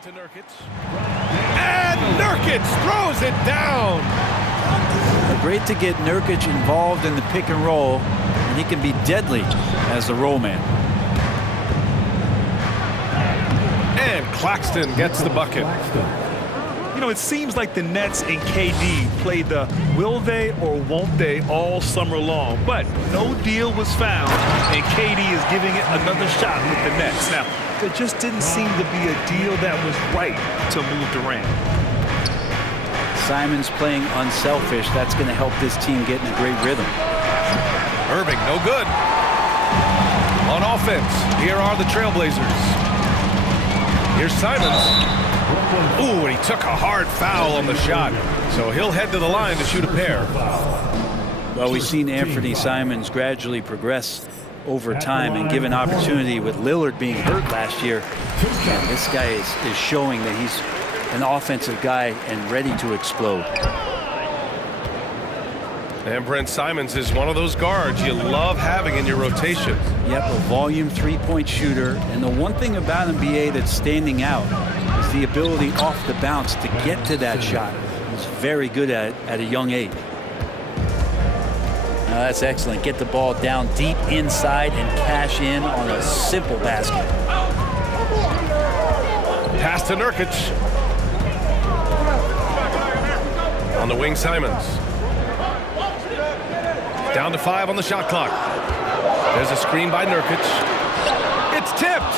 Back to Nurkic. And Nurkic throws it down. Great to get Nurkic involved in the pick and roll, and he can be deadly as the roll man. And Claxton gets the bucket. You know, it seems like the Nets and KD played the will they or won't they all summer long, but no deal was found, and KD is giving it another shot with the Nets. Now, there just didn't seem to be a deal that was right to move Durant. Simons playing unselfish. That's going to help this team get in a great rhythm. Irving, no good. On offense, here are the Trailblazers. Here's Simons. Ooh, and he took a hard foul on the shot. So he'll head to the line to shoot a pair. Well, we've seen Anthony Simons gradually progress over time and given opportunity with Lillard being hurt last year. And this guy is showing that he's an offensive guy and ready to explode. And Brent Simons is one of those guards you love having in your rotation. Yep, a volume three-point shooter. And the one thing about him, BA, that's standing out is the ability off the bounce to get to that shot. He's very good at a young age. Now that's excellent. Get the ball down deep inside and cash in on a simple basket. Pass to Nurkic. On the wing, Simons. Down to 5 on the shot clock. There's a screen by Nurkic. It's tipped.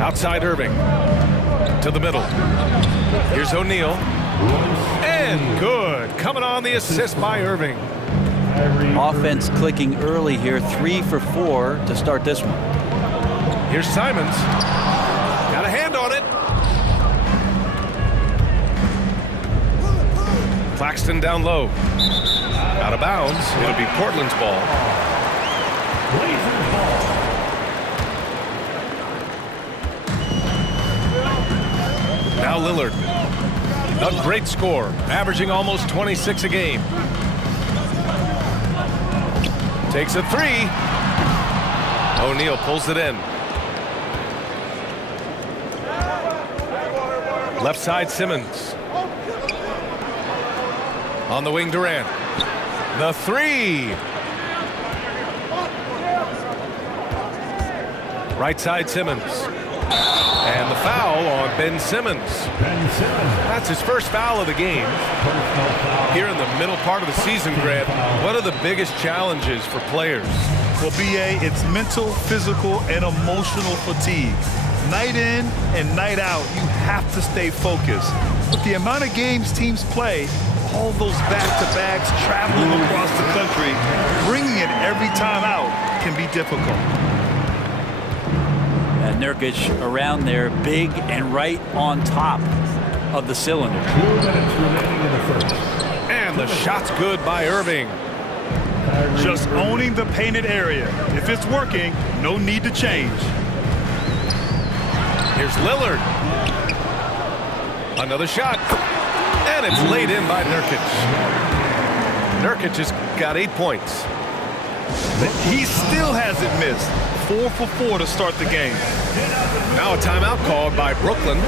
Outside Irving. To the middle. Here's O'Neal. And good. Coming on the assist by Irving. Offense clicking early here. 3 for 4 to start this one. Here's Simons. Got a hand on it. Claxton down low. Out of bounds. It'll be Portland's ball. Now Lillard. A great score, averaging almost 26 a game. Takes a 3. O'Neal pulls it in. Left side Simmons. On the wing, Durant. The 3. Right side Simmons. And the foul on Ben Simmons. That's his first foul of the game. Here in the middle part of the season, Grant, what are the biggest challenges for players? Well, BA, it's mental, physical, and emotional fatigue. Night in and night out, you have to stay focused. With the amount of games teams play, all those back-to-backs, traveling across the country, bringing it every time out can be difficult. Nurkic around there, big and right on top of the cylinder. 2 minutes remaining in the first. And the shot's good by Irving. Just owning the painted area. If it's working, no need to change. Here's Lillard. Another shot. And it's laid in by Nurkic. Nurkic has got 8 points. But he still hasn't missed. 4 for 4 to start the game. Now a timeout called by Brooklyn.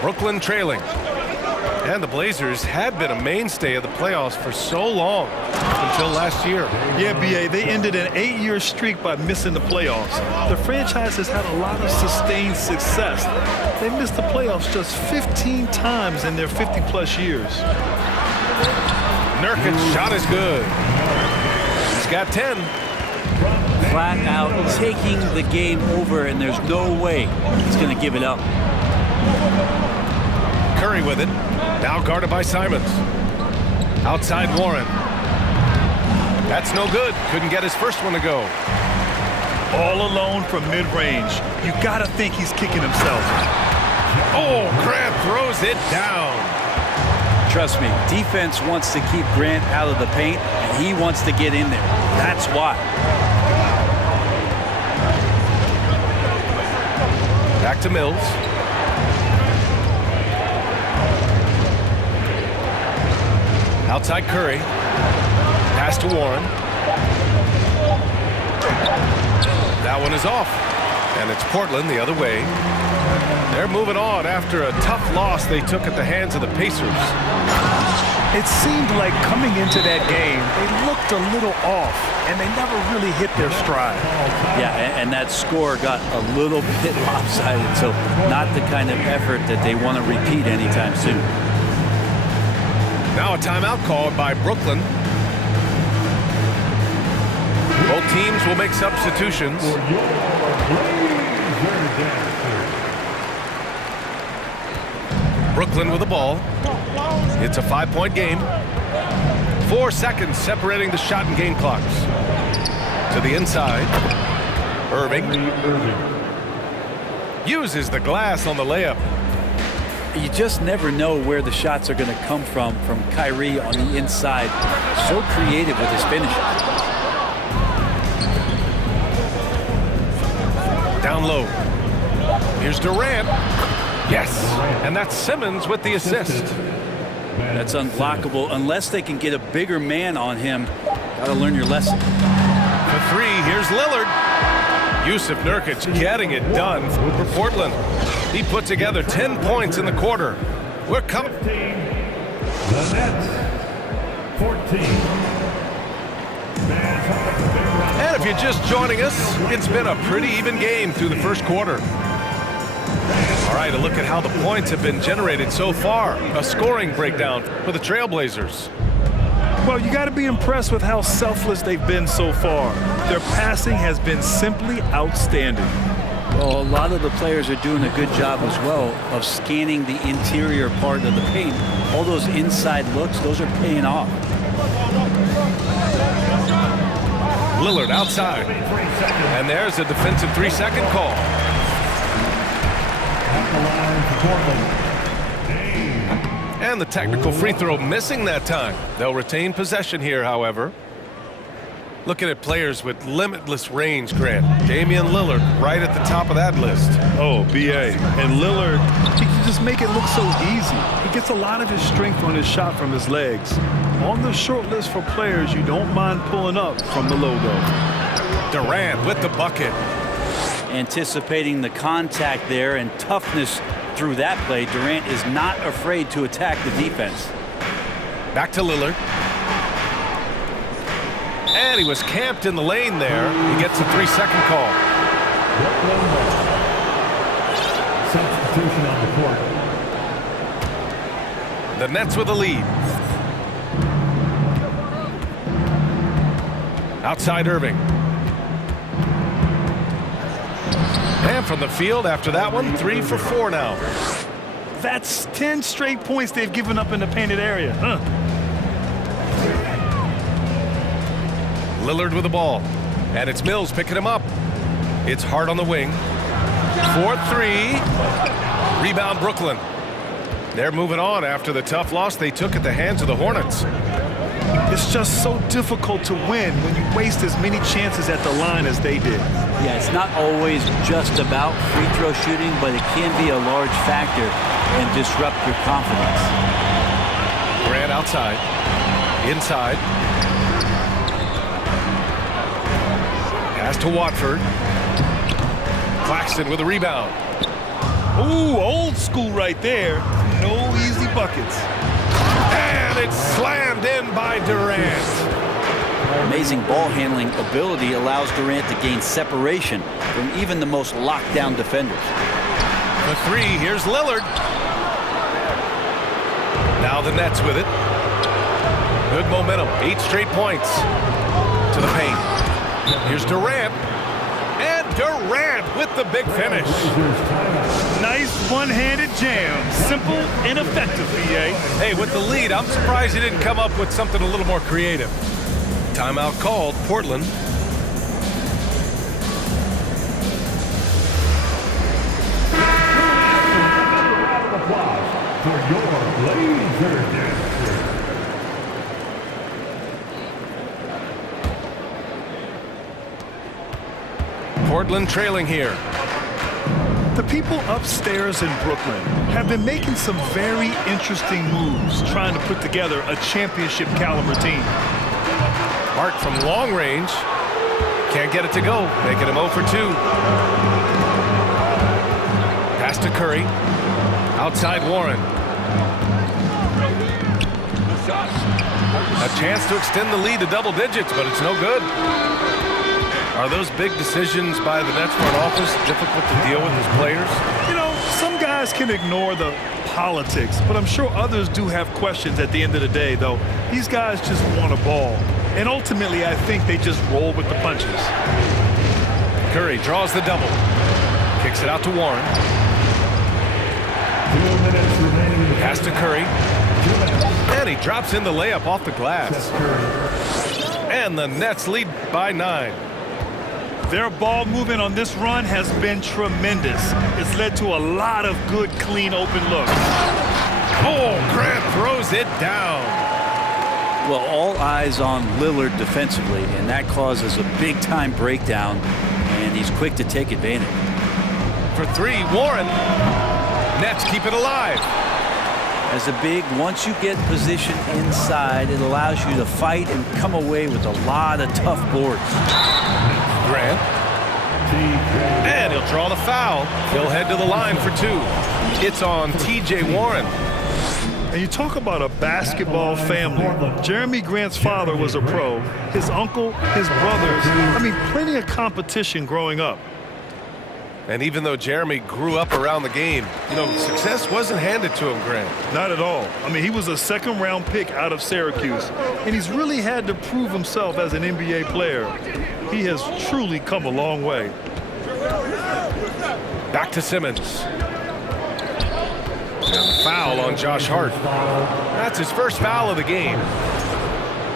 Brooklyn trailing. And the Blazers had been a mainstay of the playoffs for so long, until last year. Yeah, BA, they ended an 8-year streak by missing the playoffs. The franchise has had a lot of sustained success. They missed the playoffs just 15 times in their 50-plus years. Nurkic's shot is good. He's got 10. Flat out taking the game over, and there's no way he's going to give it up. Curry with it. Now guarded by Simons. Outside Warren. That's no good. Couldn't get his first one to go. All alone from mid-range. You gotta think he's kicking himself. Oh, Grant throws it down. Trust me, defense wants to keep Grant out of the paint, and he wants to get in there. That's why. Back to Mills. Outside Curry. Pass to Warren. That one is off. And it's Portland the other way. They're moving on after a tough loss they took at the hands of the Pacers. It seemed like coming into that game, they looked a little off, and they never really hit their stride. Yeah, and that score got a little bit lopsided, so not the kind of effort that they want to repeat anytime soon. Now a timeout called by Brooklyn. Both teams will make substitutions. Brooklyn with the ball. It's a 5-point game. 4 seconds separating the shot and game clocks. To the inside. Irving. Uses the glass on the layup. You just never know where the shots are going to come from Kyrie on the inside. So creative with his finish. Down low. Here's Durant. Yes. And that's Simmons with the assist. That's unblockable unless they can get a bigger man on him. Got to learn your lesson. For 3, here's Lillard. Yusuf Nurkic getting it done for Portland. He put together 10 points in the quarter. We're coming. The Nets, 14. And if you're just joining us, it's been a pretty even game through the first quarter. All right, a look at how the points have been generated so far. A scoring breakdown for the Trailblazers. Well, you got to be impressed with how selfless they've been so far. Their passing has been simply outstanding. Well, a lot of the players are doing a good job as well of scanning the interior part of the paint. All those inside looks, those are paying off. Lillard outside. And there's a defensive 3-second call. And the technical free throw missing that time. They'll retain possession here, however. Looking at players with limitless range, Grant. Damian Lillard right at the top of that list. Oh, B.A. And Lillard, he can just make it look so easy. He gets a lot of his strength on his shot from his legs. On the short list for players you don't mind pulling up from the logo. Durant with the bucket. Anticipating the contact there and toughness through that play, Durant is not afraid to attack the defense. Back to Lillard. And he was camped in the lane there. He gets a 3-second call. Substitution on the court. The Nets with the lead. Outside Irving. And from the field after that one, 3 for 4 now. That's 10 straight points they've given up in the painted area. Lillard with the ball. And it's Mills picking him up. It's Hart on the wing. 4-3. Rebound Brooklyn. They're moving on after the tough loss they took at the hands of the Hornets. It's just so difficult to win when you waste as many chances at the line as they did. Yeah, it's not always just about free throw shooting, but it can be a large factor and disrupt your confidence. Grant outside. Inside. Pass to Watford. Claxton with a rebound. Ooh, old school right there. No easy buckets. And it's slammed in by Durant. Amazing ball handling ability allows Durant to gain separation from even the most locked down defenders. The 3, here's Lillard. Now the Nets with it. Good momentum, 8 straight points to the paint. Here's Durant. And Durant with the big finish. Nice one-handed jam. Simple and effective, B.A. Hey, with the lead, I'm surprised he didn't come up with something a little more creative. Timeout called, Portland. For your laser dancer. Portland trailing here. The people upstairs in Brooklyn have been making some very interesting moves trying to put together a championship caliber team. Hart from long range. Can't get it to go, making him 0 for 2. Pass to Curry. Outside Warren. A chance to extend the lead to double digits, but it's no good. Are those big decisions by the Nets front office difficult to deal with as players? You know, some guys can ignore the politics, but I'm sure others do have questions at the end of the day, though. These guys just want a ball. And ultimately, I think they just roll with the punches. Curry draws the double. Kicks it out to Warren. 2 minutes remaining. Pass to Curry. And he drops in the layup off the glass. And the Nets lead by 9. Their ball movement on this run has been tremendous. It's led to a lot of good, clean, open looks. Oh, Grant throws it down. Well, all eyes on Lillard defensively, and that causes a big-time breakdown, and he's quick to take advantage. For 3, Warren. Nets keep it alive. As a big, once you get position inside, it allows you to fight and come away with a lot of tough boards. Grant. And he'll draw the foul. He'll head to the line for 2. It's on T.J. Warren. And you talk about a basketball family. Jeremy Grant's father was a pro. His uncle, his brothers. I mean, plenty of competition growing up. And even though Jeremy grew up around the game, you know, success wasn't handed to him, Grant. Not at all. I mean, he was a second-round pick out of Syracuse, and he's really had to prove himself as an NBA player. He has truly come a long way. Back to Simmons. And the foul on Josh Hart. That's his first foul of the game.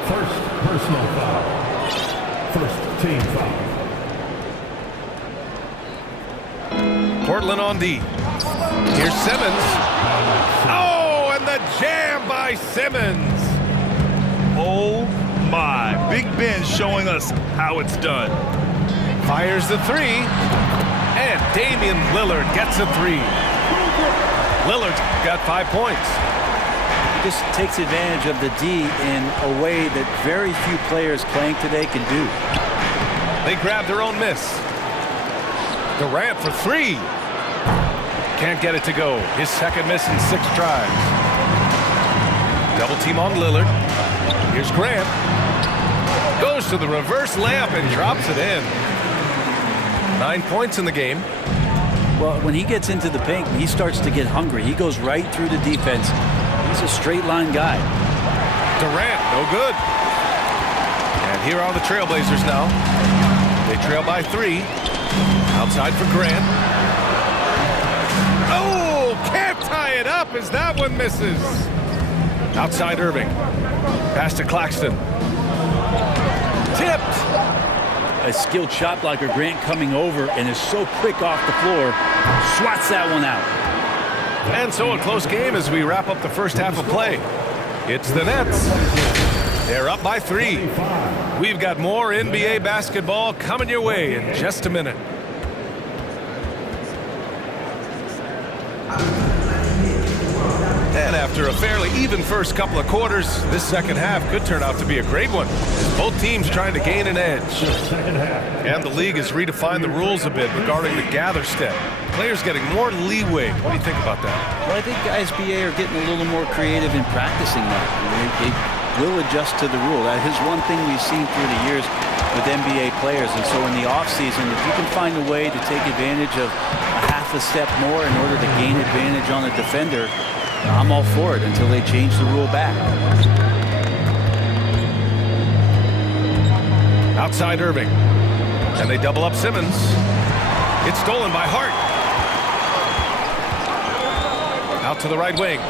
First personal foul. First team foul. Portland on D. Here's Simmons. Oh, and the jam by Simmons. Oh, my. Big Ben showing us how it's done. Fires the 3. And Damian Lillard gets a 3. Lillard's got 5 points. He just takes advantage of the D in a way that very few players playing today can do. They grab their own miss. Durant for 3. Can't get it to go. His second miss in 6 tries. Double team on Lillard. Here's Grant. Goes to the reverse layup and drops it in. 9 points in the game. Well, when he gets into the paint, he starts to get hungry. He goes right through the defense. He's a straight line guy. Durant, no good. And here are the Trailblazers now. They trail by 3. Outside for Grant. Oh, can't tie it up as that one misses. Outside Irving. Pass to Claxton. Tipped. A skilled shot blocker, Grant, coming over and is so quick off the floor. Swats that one out. And so a close game as we wrap up the first half of play. It's the Nets. They're up by 3. We've got more NBA basketball coming your way in just a minute. And after a fairly even first couple of quarters, this second half could turn out to be a great one. Both teams trying to gain an edge. And the league has redefined the rules a bit regarding the gather step. Players getting more leeway. What do you think about that? Well, I think SBA are getting a little more creative in practicing that. They will adjust to the rule. That is one thing we've seen through the years with NBA players. And so in the offseason, if you can find a way to take advantage of a half a step more in order to gain advantage on a defender, I'm all for it until they change the rule back. Outside Irving. And they double up Simmons. It's stolen by Hart. Out to the right wing.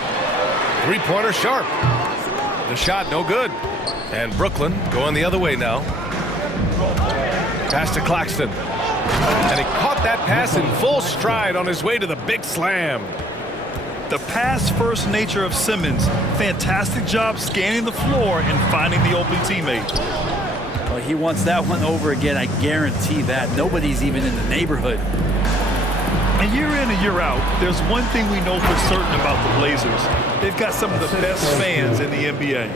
Three-pointer sharp. The shot no good. And Brooklyn going the other way now. Pass to Claxton. And he caught that pass in full stride on his way to the big slam. The pass-first nature of Simmons. Fantastic job scanning the floor and finding the open teammate. Well, he wants that one over again, I guarantee that. Nobody's even in the neighborhood. And year in and year out, there's one thing we know for certain about the Blazers. They've got some of the best fans in the NBA.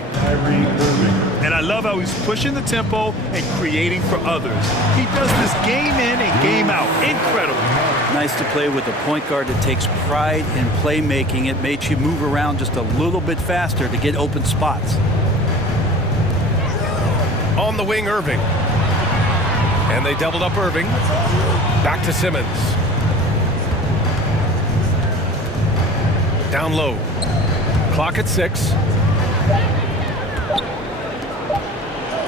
And I love how he's pushing the tempo and creating for others. He does this game in and game out. Incredible. Nice to play with a point guard that takes pride in playmaking. It makes you move around just a little bit faster to get open spots. On the wing, Irving. And they doubled up Irving. Back to Simmons. Down low. Clock at 6.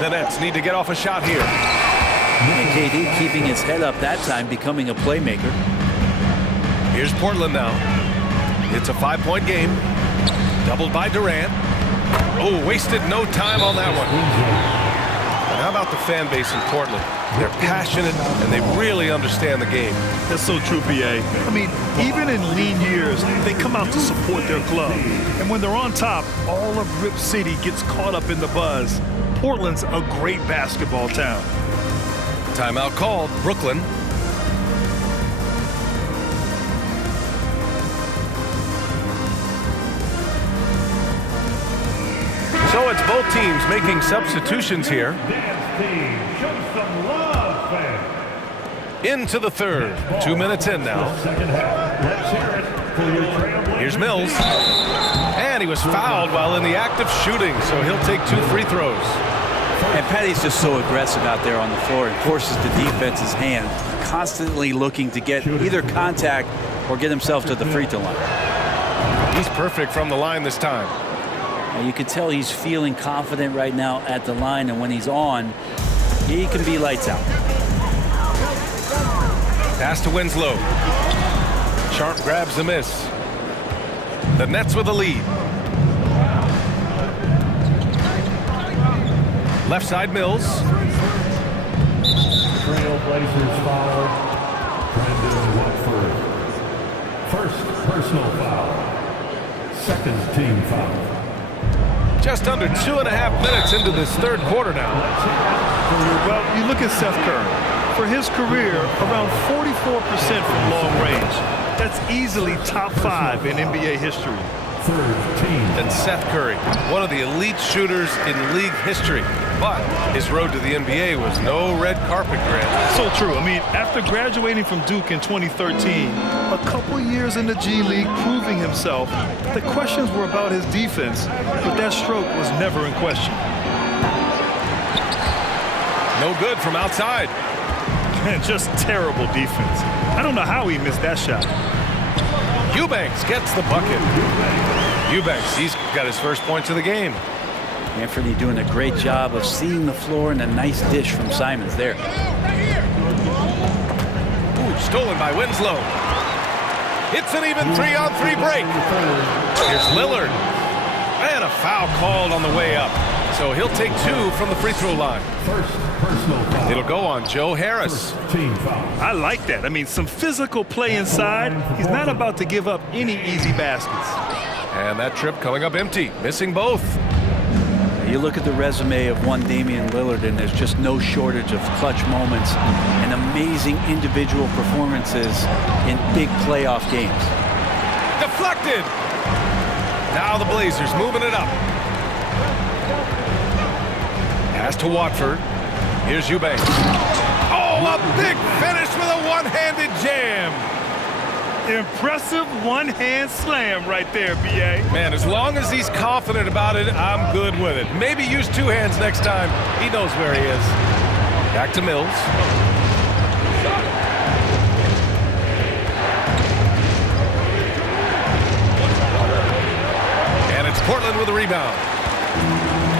The Nets need to get off a shot here. And KD keeping his head up that time, becoming a playmaker. Here's Portland now. It's a 5-point game. Doubled by Durant. Oh, wasted no time on that one. But how about the fan base in Portland? They're passionate and they really understand the game. That's so true, BA. I mean, even in lean years, they come out to support their club. And when they're on top, all of Rip City gets caught up in the buzz. Portland's a great basketball town. Timeout called. Brooklyn. So it's both teams making substitutions here. Into the third. 2 minutes in now. Here's Mills. And he was fouled while in the act of shooting, so he'll take 2 free throws. And Patty's just so aggressive out there on the floor. It forces the defense's hand, constantly looking to get either contact or get himself to the free throw line. He's perfect from the line this time. And you can tell he's feeling confident right now at the line, and when he's on, he can be lights out. Pass to Winslow. Sharp grabs the miss. The Nets with the lead. Left side, Mills. Trailblazers foul. Brandon Watford. First personal foul. Second team foul. Just under 2.5 minutes into this third quarter now. Well, you look at Seth Curry. For his career, around 44% from long range. That's easily top 5 in NBA history. Third team. And Seth Curry, one of the elite shooters in league history. But his road to the NBA was no red carpet grab. So true. I mean, after graduating from Duke in 2013, a couple years in the G League proving himself, the questions were about his defense, but that stroke was never in question. No good from outside. And just terrible defense. I don't know how he missed that shot. Eubanks gets the bucket. Eubanks, he's got his first points of the game. Anthony doing a great job of seeing the floor, and a nice dish from Simons there. Ooh, stolen by Winslow. It's an even 3-on-3 break. Here's Lillard. And a foul called on the way up. So he'll take 2 from the free throw line. First personal foul. It'll go on Joe Harris. Team foul. I like that. I mean, some physical play inside. He's not about to give up any easy baskets. And that trip coming up empty, missing both. You look at the resume of one Damian Lillard, and there's just no shortage of clutch moments and amazing individual performances in big playoff games. Deflected. Now the Blazers moving it up. Pass to Watford. Here's Eubanks. Oh, a big finish with a one-handed jam. Impressive one-hand slam right there, B.A. Man, as long as he's confident about it, I'm good with it. Maybe use 2 hands next time. He knows where he is. Back to Mills. And it's Portland with a rebound.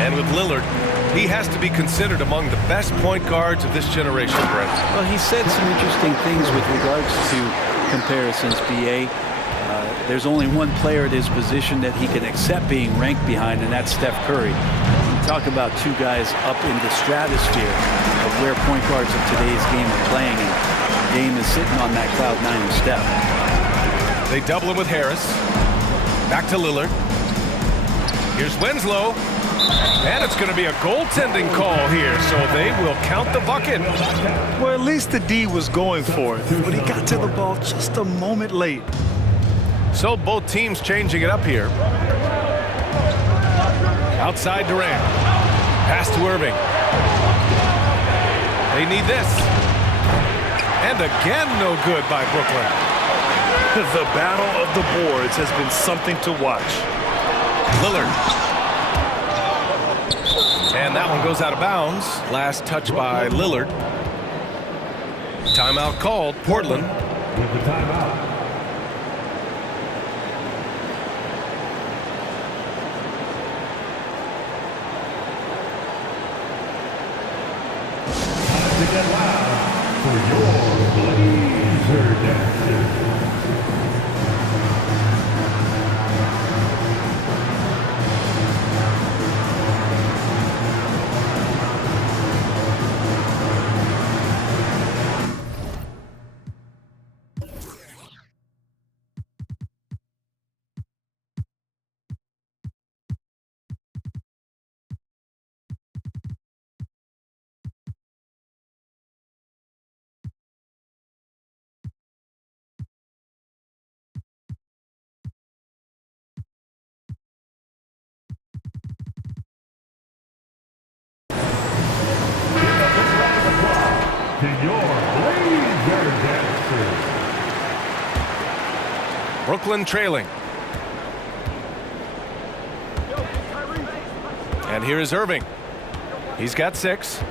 And with Lillard, he has to be considered among the best point guards of this generation, Brent. Well, he said some interesting things with regards to comparisons, BA. There's only one player at his position that he can accept being ranked behind, and that's Steph Curry. You talk about 2 guys up in the stratosphere of where point guards of today's game are playing, and Dame is sitting on that cloud 9 with Steph. They double him with Harris. Back to Lillard. Here's Winslow. And it's going to be a goaltending call here, so they will count the bucket. Well, at least the D was going for it, but he got to the ball just a moment late. So both teams changing it up here. Outside Durant. Pass to Irving. They need this. And again, no good by Brooklyn. The battle of the boards has been something to watch. Lillard. And that one goes out of bounds. Last touch by Lillard. Timeout called. Portland. With the timeout. Time to get loud for your Blazer dances. To your Blazer dancers. Brooklyn trailing. And here is Irving. He's got 6.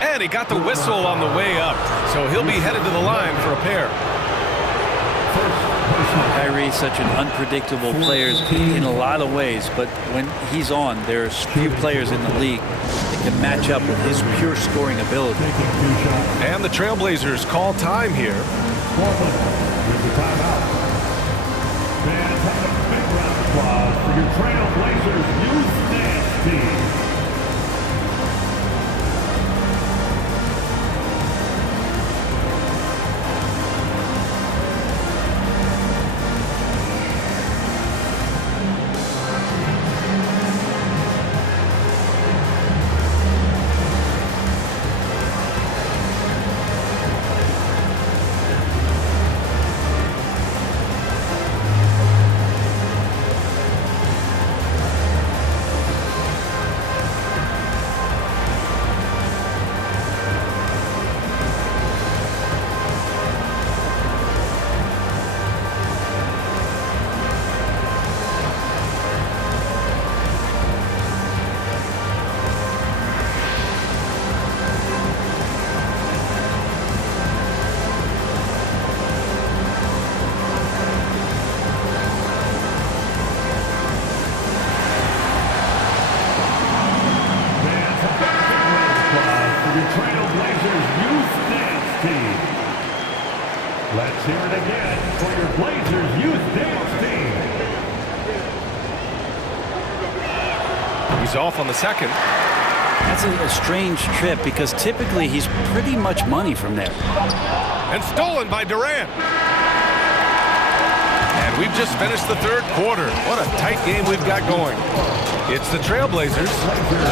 And he got the whistle on the way up. So he'll be headed to the line for a pair. Kyrie, such an unpredictable player in a lot of ways, but when he's on, there's few players in the league that can match up with his pure scoring ability. And the Trailblazers call time here. Portland with the timeout. Fans, have a big round of applause for your Trailblazers youth dance team. Let's hear it again for your Blazers youth dance team. He's off on the second. That's a strange trip because typically he's pretty much money from there. And stolen by Durant. And we've just finished the third quarter. What a tight game we've got going. It's the Trailblazers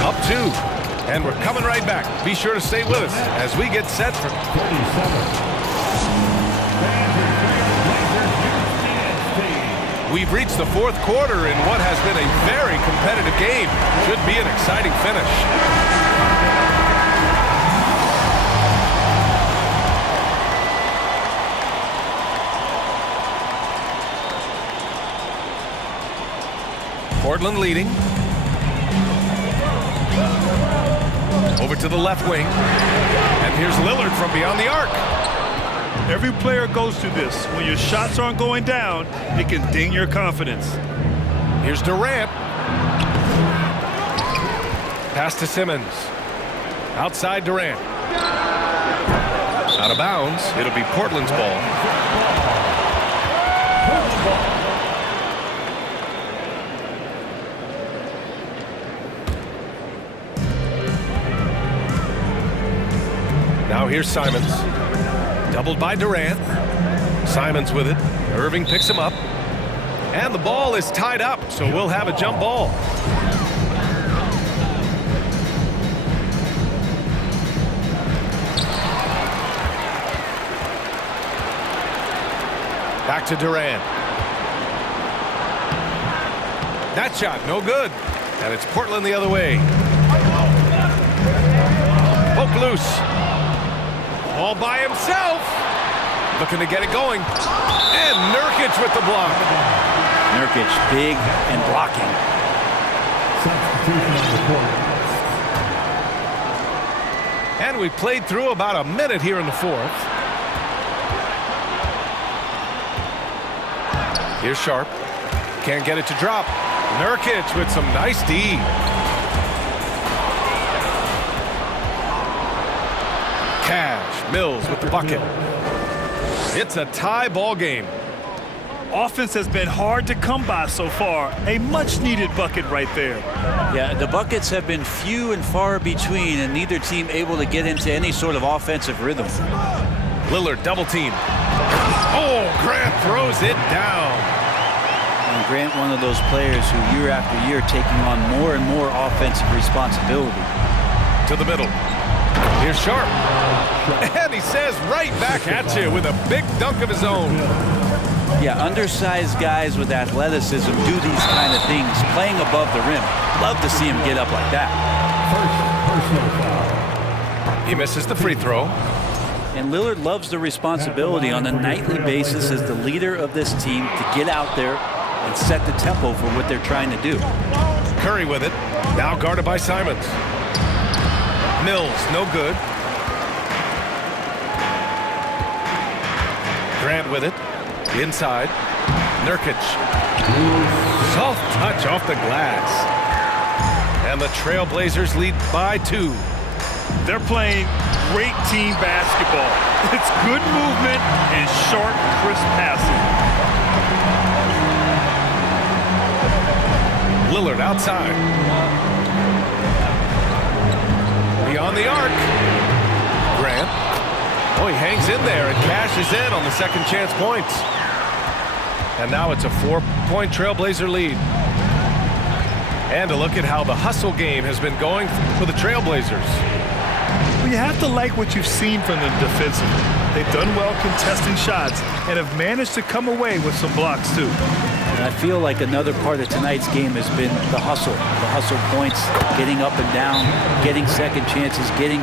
up 2. And we're coming right back. Be sure to stay with us as we get set for 37. We've reached the fourth quarter in what has been a very competitive game. Should be an exciting finish. Portland leading. Over to the left wing. And here's Lillard from beyond the arc. Every player goes through this. When your shots aren't going down, it can ding your confidence. Here's Durant. Pass to Simmons. Outside Durant. Out of bounds. It'll be Portland's ball. Now here's Simons. Doubled by Durant. Simons with it. Irving picks him up. And the ball is tied up, so we'll have a jump ball. Back to Durant. That shot, no good. And it's Portland the other way. Poke loose. All by himself. Looking to get it going. And Nurkic with the block. Nurkic, big and blocking. Substitution on the court. And we played through about a minute here in the fourth. Here's Sharp. Can't get it to drop. Nurkic with some nice D. Cash. Mills with the bucket. It's a tie ball game. Offense has been hard to come by so far. A much-needed bucket right there. Yeah, the buckets have been few and far between, and neither team able to get into any sort of offensive rhythm. Lillard double team. Oh, Grant throws it down. And Grant, one of those players who year after year taking on more and more offensive responsibility. To the middle. Here's Sharp. And he says right back at you with a big dunk of his own. Yeah, undersized guys with athleticism do these kind of things, playing above the rim. Love to see him get up like that. First personal foul. He misses the free throw. And Lillard loves the responsibility on a nightly basis as the leader of this team to get out there and set the tempo for what they're trying to do. Curry with it. Now guarded by Simons. Mills, no good. Grant with it. Inside. Nurkic. Soft touch off the glass. And the Trailblazers lead by 2. They're playing great team basketball. It's good movement and short, crisp passing. Lillard outside. Beyond the arc. Grant. Oh, he hangs in there and cashes in on the second chance points. And now it's a 4-point Trailblazer lead. And a look at how the hustle game has been going for the Trailblazers. Well, you have to like what you've seen from them defensively. They've done well contesting shots and have managed to come away with some blocks too. And I feel like another part of tonight's game has been the hustle points, getting up and down, getting second chances, getting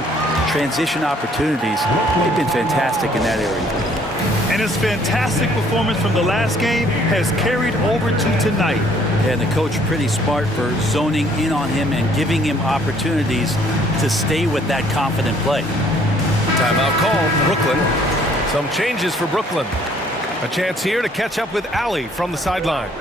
transition opportunities. They've been fantastic in that area. And his fantastic performance from the last game has carried over to tonight. And the coach pretty smart for zoning in on him and giving him opportunities to stay with that confident play. Timeout called, Brooklyn. Some changes for Brooklyn. A chance here to catch up with Allie from the sideline.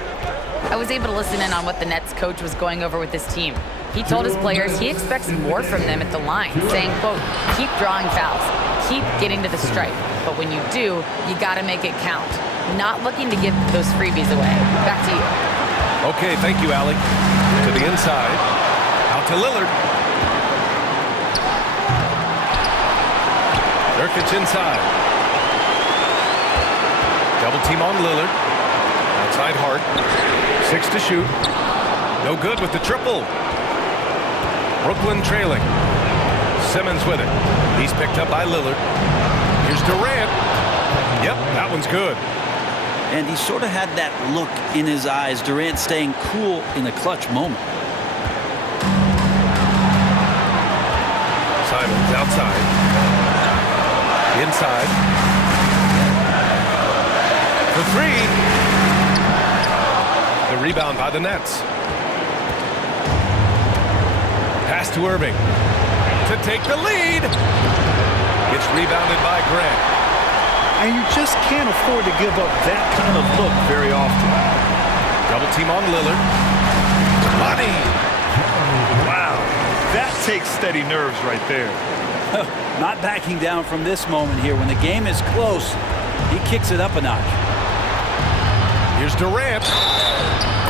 I was able to listen in on what the Nets coach was going over with his team. He told his players he expects more from them at the line, saying, quote, keep drawing fouls, keep getting to the stripe. But when you do, you got to make it count. Not looking to give those freebies away. Back to you. Okay, thank you, Allie. To the inside. Out to Lillard. Nurkic inside. Double team on Lillard. Outside Hart. 6 to shoot. No good with the triple. Brooklyn trailing. Simmons with it. He's picked up by Lillard. Here's Durant. Yep, that one's good. And he sort of had that look in his eyes, Durant staying cool in a clutch moment. Simons outside. Inside. For 3. The rebound by the Nets. Pass to Irving. To take the lead. Gets rebounded by Grant. And you just can't afford to give up that kind of look very often. Double team on Lillard. Money. Wow, that takes steady nerves right there. Not backing down from this moment here. When the game is close, he kicks it up a notch. Here's Durant.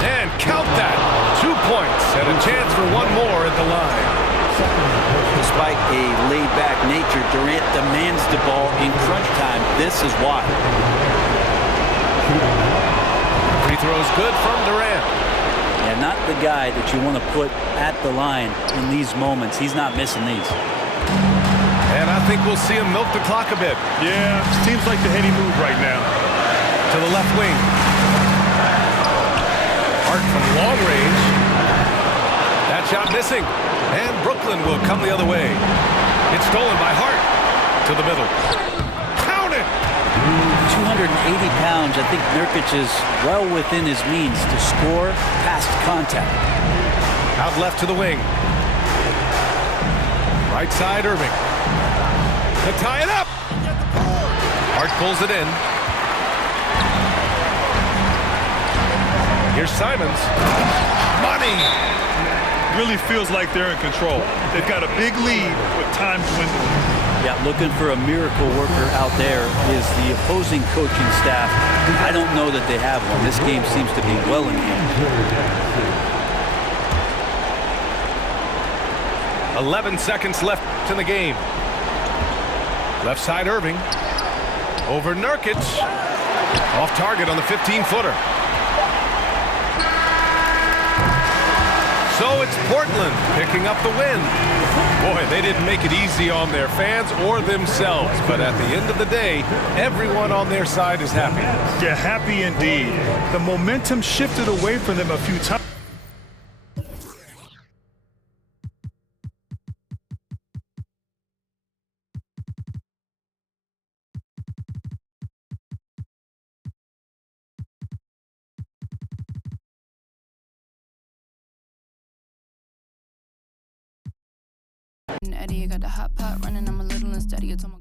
And count that. 2 points and a chance for one more at the line. Despite a laid-back nature, Durant demands the ball in crunch time. This is why. throw's good from Durant. Yeah, not the guy that you want to put at the line in these moments. He's not missing these. And I think we'll see him milk the clock a bit. Yeah, seems like the heady move right now. To the left wing. Hart from long range. That shot missing. And Brooklyn will come the other way. It's stolen by Hart. To the middle. Count it! 280 pounds. I think Nurkic is well within his means to score past contact. Out left to the wing. Right side, Irving. To tie it up. Hart pulls it in. Here's Simons. Money! Really feels like they're in control. They've got a big lead with time dwindling. Yeah, looking for a miracle worker out there is the opposing coaching staff. I don't know that they have one. This game seems to be well in hand. 11 seconds left in the game. Left side, Irving. Over Nurkic. Off target on the 15-footer. So it's Portland picking up the win. Boy, they didn't make it easy on their fans or themselves. But at the end of the day, everyone on their side is happy. Yeah, happy indeed. The momentum shifted away from them a few times. Eddie, got the hot pot running. I'm a little unsteady. It's on my